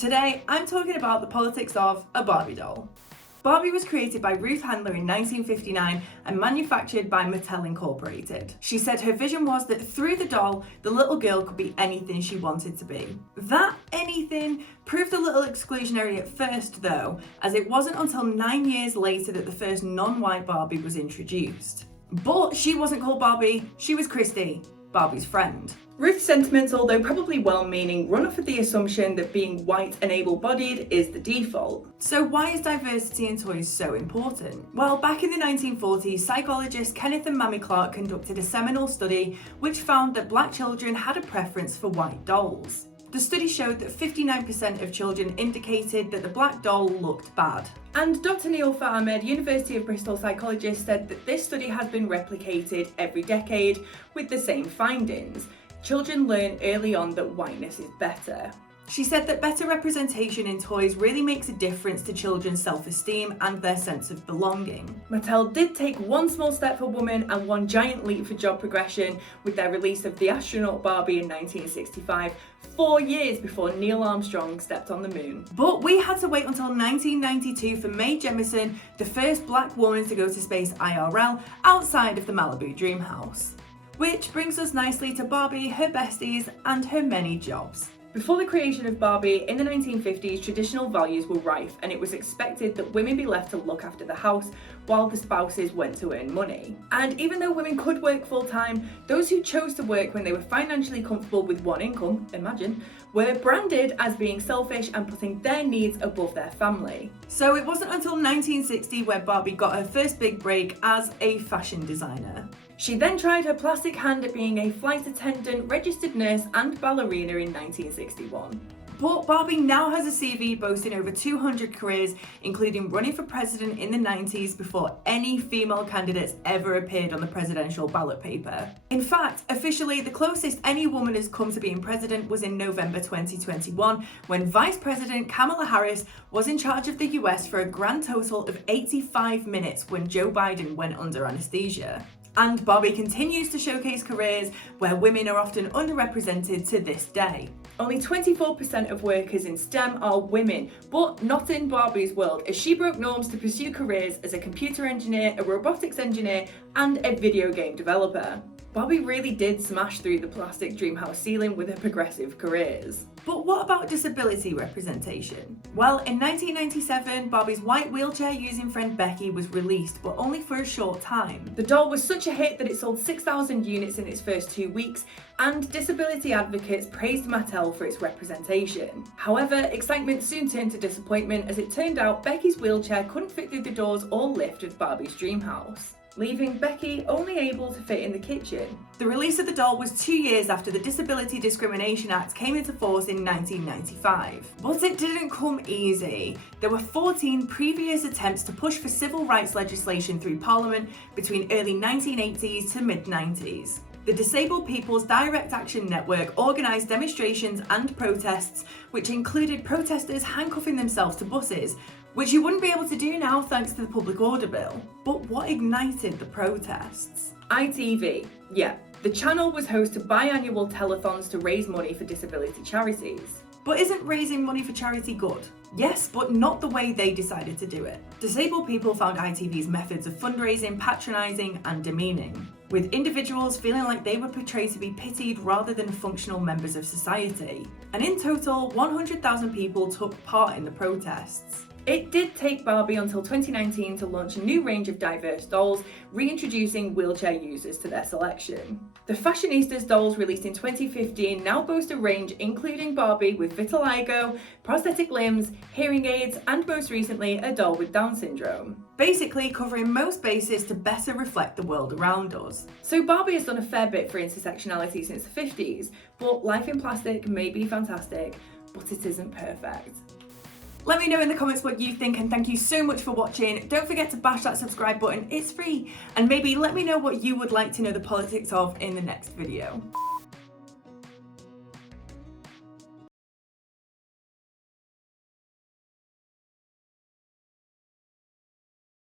Today, I'm talking about the politics of a Barbie doll. Barbie was created by Ruth Handler in 1959 and manufactured by Mattel Inc. She said her vision was that through the doll, the little girl could be anything she wanted to be. That anything proved a little exclusionary at first though, as it wasn't until 9 years later that the first non-white Barbie was introduced. But she wasn't called Barbie, she was Christie, Barbie's friend. Ruth's sentiments, although probably well-meaning, run off of the assumption that being white and able-bodied is the default. So why is diversity in toys so important? Well, back in the 1940s, psychologists Kenneth and Mamie Clark conducted a seminal study which found that black children had a preference for white dolls. The study showed that 59% of children indicated that the black doll looked bad. And Dr. Neil Ahmed, University of Bristol psychologist, said that this study has been replicated every decade with the same findings. Children learn early on that whiteness is better. She said that better representation in toys really makes a difference to children's self-esteem and their sense of belonging. Mattel did take one small step for women and one giant leap for job progression with their release of the astronaut Barbie in 1965, 4 years before Neil Armstrong stepped on the moon. But we had to wait until 1992 for Mae Jemison, the first black woman to go to space IRL outside of the Malibu dream house. Which brings us nicely to Barbie, her besties, and her many jobs. Before the creation of Barbie, in the 1950s, traditional values were rife and it was expected that women be left to look after the house while the spouses went to earn money. And even though women could work full-time, those who chose to work when they were financially comfortable with one income, imagine, were branded as being selfish and putting their needs above their family. So it wasn't until 1960 where Barbie got her first big break as a fashion designer. She then tried her plastic hand at being a flight attendant, registered nurse and ballerina in 1961. But Barbie now has a CV boasting over 200 careers, including running for president in the 90s before any female candidates ever appeared on the presidential ballot paper. In fact, officially, the closest any woman has come to being president was in November 2021, when Vice President Kamala Harris was in charge of the US for a grand total of 85 minutes when Joe Biden went under anesthesia. And Barbie continues to showcase careers where women are often underrepresented to this day. Only 24% of workers in STEM are women, but not in Barbie's world, as she broke norms to pursue careers as a computer engineer, a robotics engineer, and a video game developer. Barbie really did smash through the plastic dreamhouse ceiling with her progressive careers. But what about disability representation? Well, in 1997, Barbie's white wheelchair-using friend Becky was released, but only for a short time. The doll was such a hit that it sold 6,000 units in its first 2 weeks, and disability advocates praised Mattel for its representation. However, excitement soon turned to disappointment as it turned out Becky's wheelchair couldn't fit through the doors or lift of Barbie's dream house, leaving Becky only able to fit in the kitchen. The release of the doll was 2 years after the Disability Discrimination Act came into force in 1995. But it didn't come easy. There were 14 previous attempts to push for civil rights legislation through Parliament between early 1980s to mid-90s. The Disabled People's Direct Action Network organised demonstrations and protests, which included protesters handcuffing themselves to buses, which you wouldn't be able to do now thanks to the Public Order Bill. But what ignited the protests? ITV. Yeah, the channel was host to biannual telethons to raise money for disability charities. But isn't raising money for charity good? Yes, but not the way they decided to do it. Disabled people found ITV's methods of fundraising patronising and demeaning, with individuals feeling like they were portrayed to be pitied rather than functional members of society. And in total, 100,000 people took part in the protests. It did take Barbie until 2019 to launch a new range of diverse dolls, reintroducing wheelchair users to their selection. The Fashionistas dolls released in 2015 now boast a range including Barbie with vitiligo, prosthetic limbs, hearing aids, and most recently a doll with Down syndrome. Basically covering most bases to better reflect the world around us. So Barbie has done a fair bit for intersectionality since the 50s, but life in plastic may be fantastic, but it isn't perfect. Let me know in the comments what you think, and thank you so much for watching. Don't forget to bash that subscribe button, it's free. And maybe let me know what you would like to know the politics of in the next video.